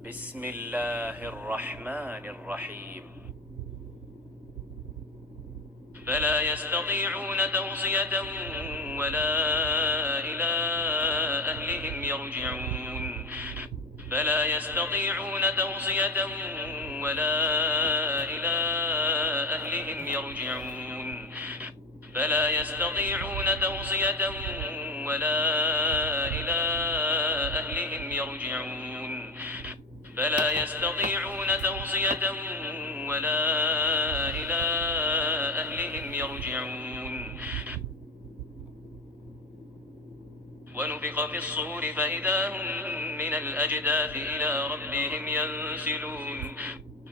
بسم الله الرحمن الرحيم. فلا يستطيعون توصية ولا إلى أهلهم يرجعون فلا يستطيعون توصية ولا إلى أهلهم يرجعون فلا يستطيعون توصية ولا إلى أهلهم يرجعون فلا يستطيعون توصية ولا إلى أهلهم يرجعون ونفخ في الصور فإذا هم من الأجداث إلى ربهم ينسلون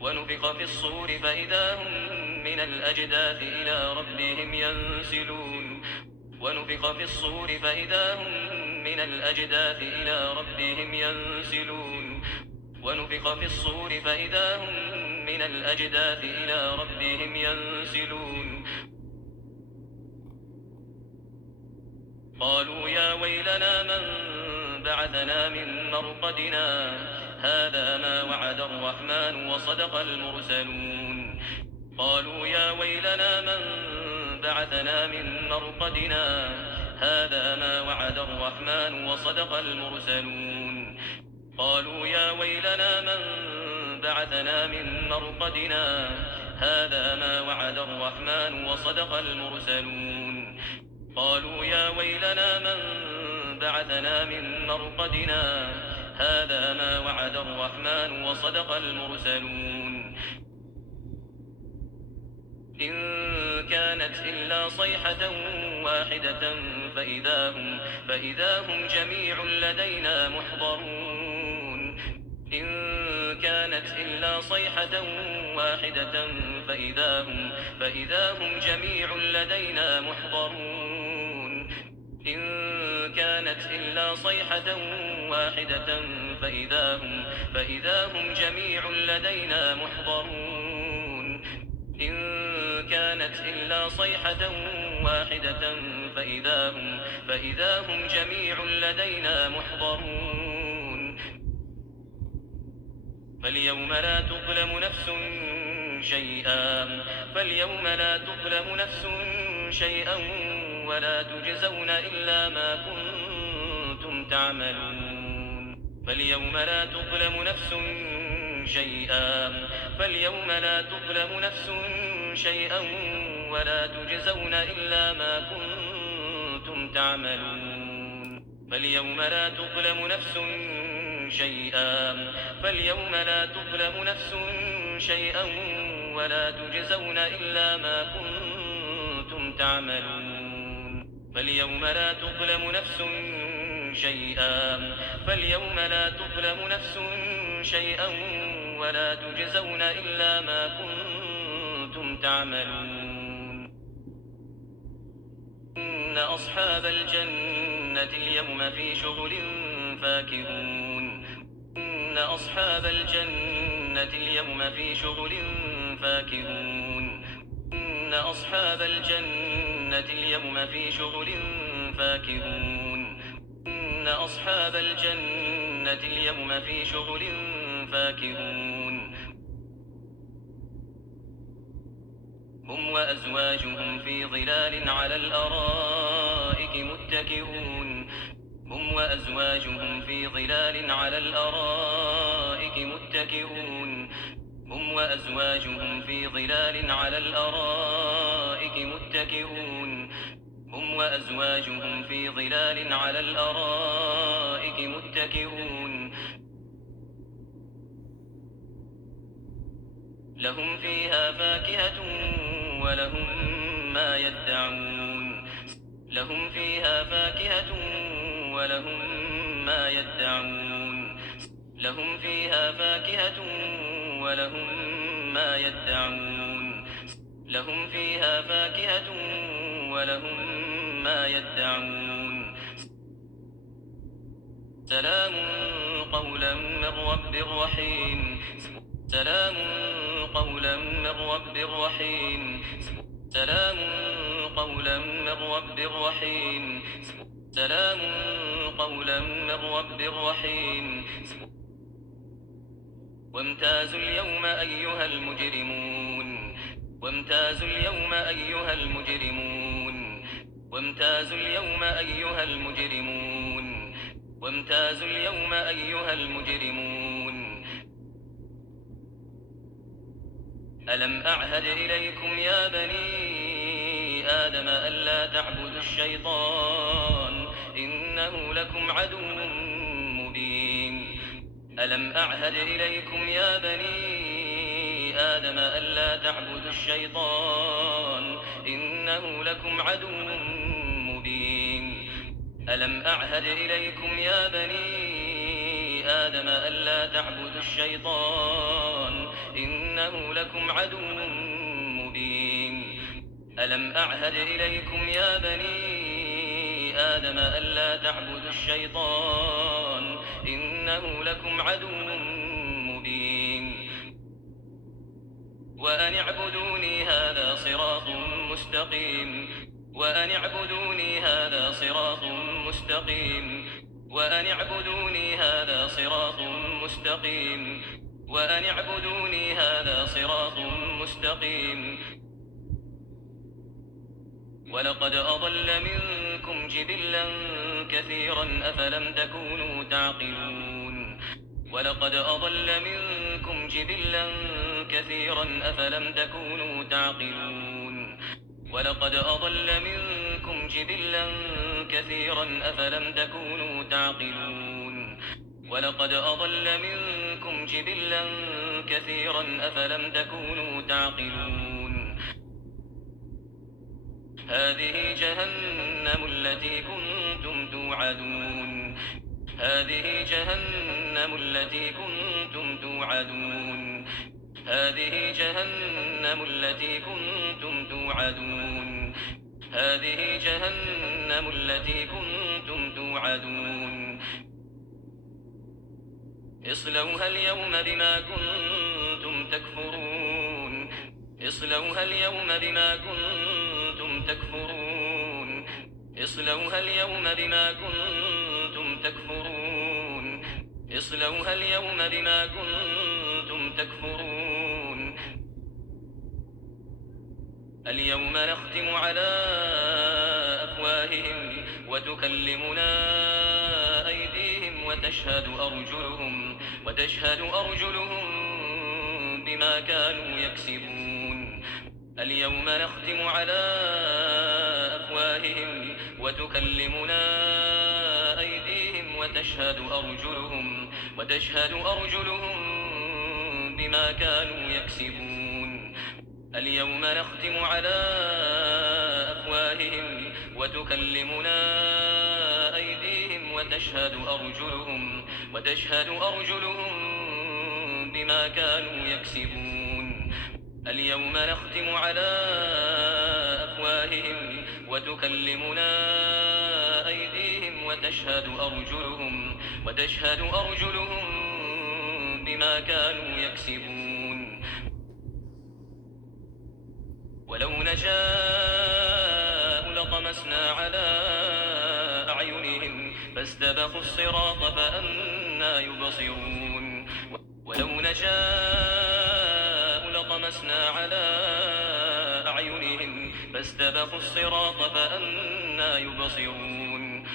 ونفخ في الصور فإذا هم من الأجداث إلى ربهم ينسلون ونفخ في الصور فإذا هم من الأجداث إلى ربهم ينسلون ونفخ في الصور فإذا هم من الأجداث إلى ربهم ينسلون قالوا يا ويلنا من بعثنا من مرقدنا هذا ما وعد الرحمن وصدق المرسلون قالوا يا ويلنا من بعثنا من مرقدنا هذا ما وعد الرحمن وصدق المرسلون قالوا يا ويلنا من بعثنا من مرقدنا هذا ما وعد الرحمن وصدق المرسلون قالوا يا ويلنا من بعثنا من مرقدنا هذا ما وعد الرحمن وصدق المرسلون إن كانت إلا صيحة واحدة فإذا هم جميع لدينا محضرون إن كانت إلا صيحة واحدة فإذا هم جميع لدينا محضرون إن كانت إلا صيحة واحدة فإذا هم جميع لدينا محضرون إن كانت إلا صيحة واحدة فإذا هم جميع لدينا محضرون فاليوم لا تظلم نفس شيئا ولا تجزون إلا ما كنتم تعملون فاليوم لا تظلم نفس شيئا ولا تجزون إلا ما كنتم تعملون فاليوم لا تظلم نفس شيئا ولا تجزون إلا ما كنتم تعملون فاليوم لا تظلم نفس شيئا ولا تجزون إلا ما كنتم تعملون إن أصحاب الجنة اليوم في شغل فاكهون إن أصحاب الجنة اليوم في شغل فاكهون إن أصحاب الجنة اليوم في شغل فاكهون إن أصحاب الجنة اليوم في شغل فاكهون هم وأزواجهم في ظلال على الأرائك متكئون هم وأزواجهم في ظلال على الأرائك متكئون هم وأزواجهم في ظلال على الأرائك متكئون هم وأزواجهم في ظلال على الأرائك متكئون لهم فيها فاكهة ولهم ما يدعون لهم فيها فاكهة ولهم ما يدعون لهم فيها فاكهة ولهم ما يدعون لهم فيها فاكهة ولهم ما يدعون سلام قولا من رب رحيم سلام قولا من رب رحيم سلام قولا من رب رحيم سلام قولا من رب رحيم وامتازوا اليوم أيها المجرمون وامتازوا اليوم أيها المجرمون وامتازوا اليوم أيها المجرمون وامتازوا اليوم أيها المجرمون ألم أعهد إليكم يا بني آدم ألا تعبدوا الشيطان إنه لكم عدو مبين ألم أعهد إليكم يا بني آدم ألا تعبدوا الشيطان إنه لكم عدو مبين ألم أعهد إليكم يا بني آدم ألا تعبدوا الشيطان إنه لكم عدو مبين ألم أعهد إليكم يا بني آدم ألا تعبدوا الشيطان إنه لكم عدو مبين وأن اعبدوني هذا صراط مستقيم وأن اعبدوني هذا صراط مستقيم وأن اعبدوني هذا صراط مستقيم وأن اعبدوني هذا صراط مستقيم ولقد أضل منكم جبلا كثيرا أفلم تكونوا تعقلون ولقد أضل منكم جبلا كثيرا أفلم تكونوا تعقلون ولقد أضل منكم جبلا كثيرا أفلم تكونوا تعقلون ولقد أضل منكم جبلا كثيرا أفلم تكونوا تعقلون هذه جهنم التي كنتم توعدون هذه جهنم التي كنتم توعدون هذه جهنم التي كنتم توعدون هذه جهنم التي كنتم توعدون اصلوها اليوم بما كنتم تكفرون اصلوها اليوم بما كنتم تكفرون اصلوها اليوم بما كنتم تكفرون اصلوها اليوم بما كنتم تكفرون اليوم نختم على أفواههم وتكلمنا أيديهم وتشهد أرجلهم بما كانوا يكسبون اليوم نختم على أفواههم وتكلمنا أيديهم وتشهد أرجلهم بما كانوا يكسبون اليوم نختم على أفواههم وتكلمنا أيديهم وتشهد أرجلهم بما كانوا يكسبون اليوم نختم على أفواههم وتكلمنا أيديهم وتشهد أرجلهم بما كانوا يكسبون ولو نشاء لطمسنا على أعينهم فاستبقوا الصراط فأنى يبصرون ولو نشاء لطمسنا على أعينهم فاستبقوا الصراط فأنى يبصرون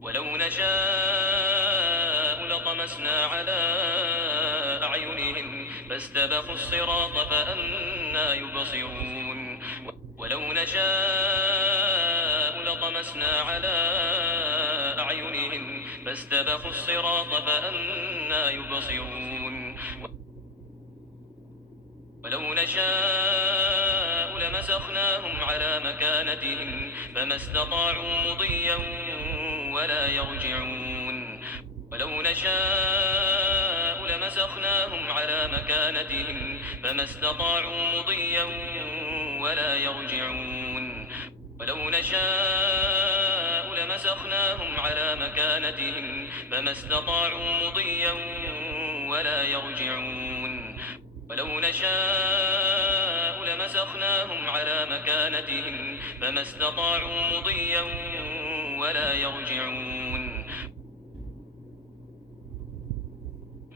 ولو نشاء لطمسنا على أعينهم فاستبقوا الصراط فأنى يبصرون ولو نشاء لطمسنا على أعينهم فاستبقوا الصراط فأنى يبصرون ولو نشاء لمسخناهم على مكانتهم فما استطاعوا مضيا ولا يرجعون ولو نشاء لمسخناهم على مكانتهم فما استطاعوا مضيا ولا يرجعون ولو نشاء لمسخناهم على مكانتهم فما استطاعوا مضيا ولا يرجعون ولو نشاء لمسخناهم على مكانتهم فما استطاعوا مضيا ولا يرجعون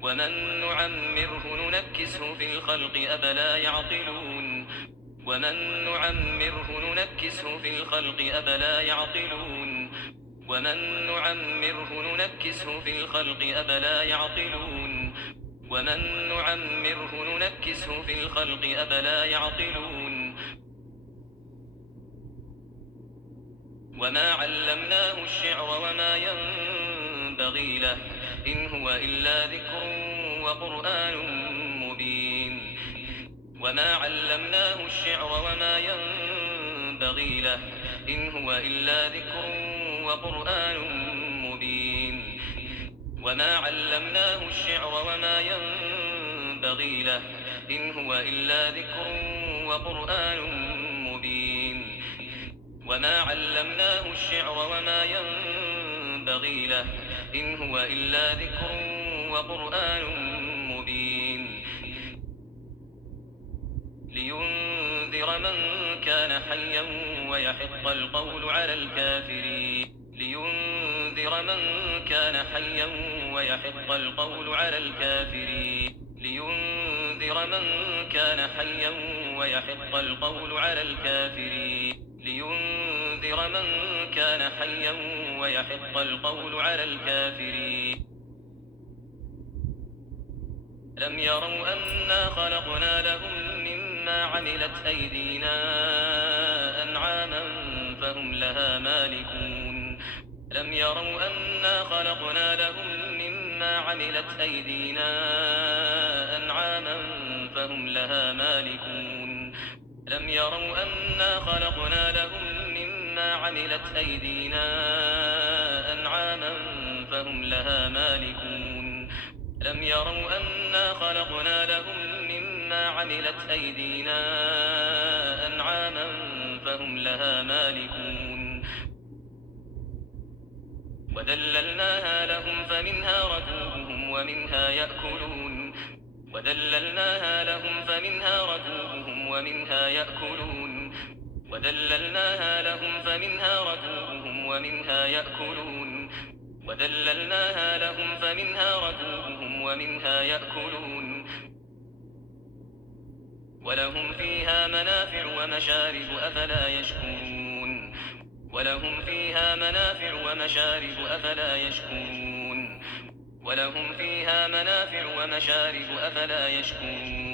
ومن نعمره ننكسه في الخلق أفلا يعقلون ومن نعمره ننكسه في الخلق أفلا يعقلون ومن نعمره ننكسه في الخلق أفلا يعقلون ومن نعمره ننكسه في الخلق أفلا يعقلون وما علمناه الشعر وما ينبغي له إن هو إلا ذكر وقرآن مبين وما علمناه الشعر وما ينبغي له إن هو إلا ذكر وقرآن مبين وما علمناه الشعر وما ينبغي له إن هو إلا ذكر وقرآن مبين وما علمناه الشعر وما ينبغي له إن هو إلا ذكر وقرآن مبين لينذر من كان حيا ويحق القول على الكافرين لينذر من كان حيا ويحق القول على الكافرين لينذر من كان حيا ويحق القول على الكافرين لينذر من كان حيا ويحق القول على الكافرين لم يروا أنا خلقنا لهم مما عملت أيدينا أنعاما فهم لها مالكون لم يروا أنا خلقنا لهم مما عملت أيدينا أنعاما فهم لها مالكون لم يروا أنا خلقنا لهم مما عملت أيدينا أنعاما فهم لها مالكون لم يروا أنا خلقنا لهم مما عملت أيدينا أنعاما فهم لها مالكون وذللناها لهم فمنها ركوبهم ومنها يأكلون وذللناها لهم فمنها ركوبهم ومنها يأكلون وذللناها لهم فمنها ركوبهم ومنها يأكلون وذللناها لهم فمنها ركوبهم ومنها يأكلون ولهم فيها منافع ومشارب أفلا يشكرون ولهم فيها منافع ومشارب أفلا يشكرون ولهم فيها منافع ومشارب أفلا يشكرون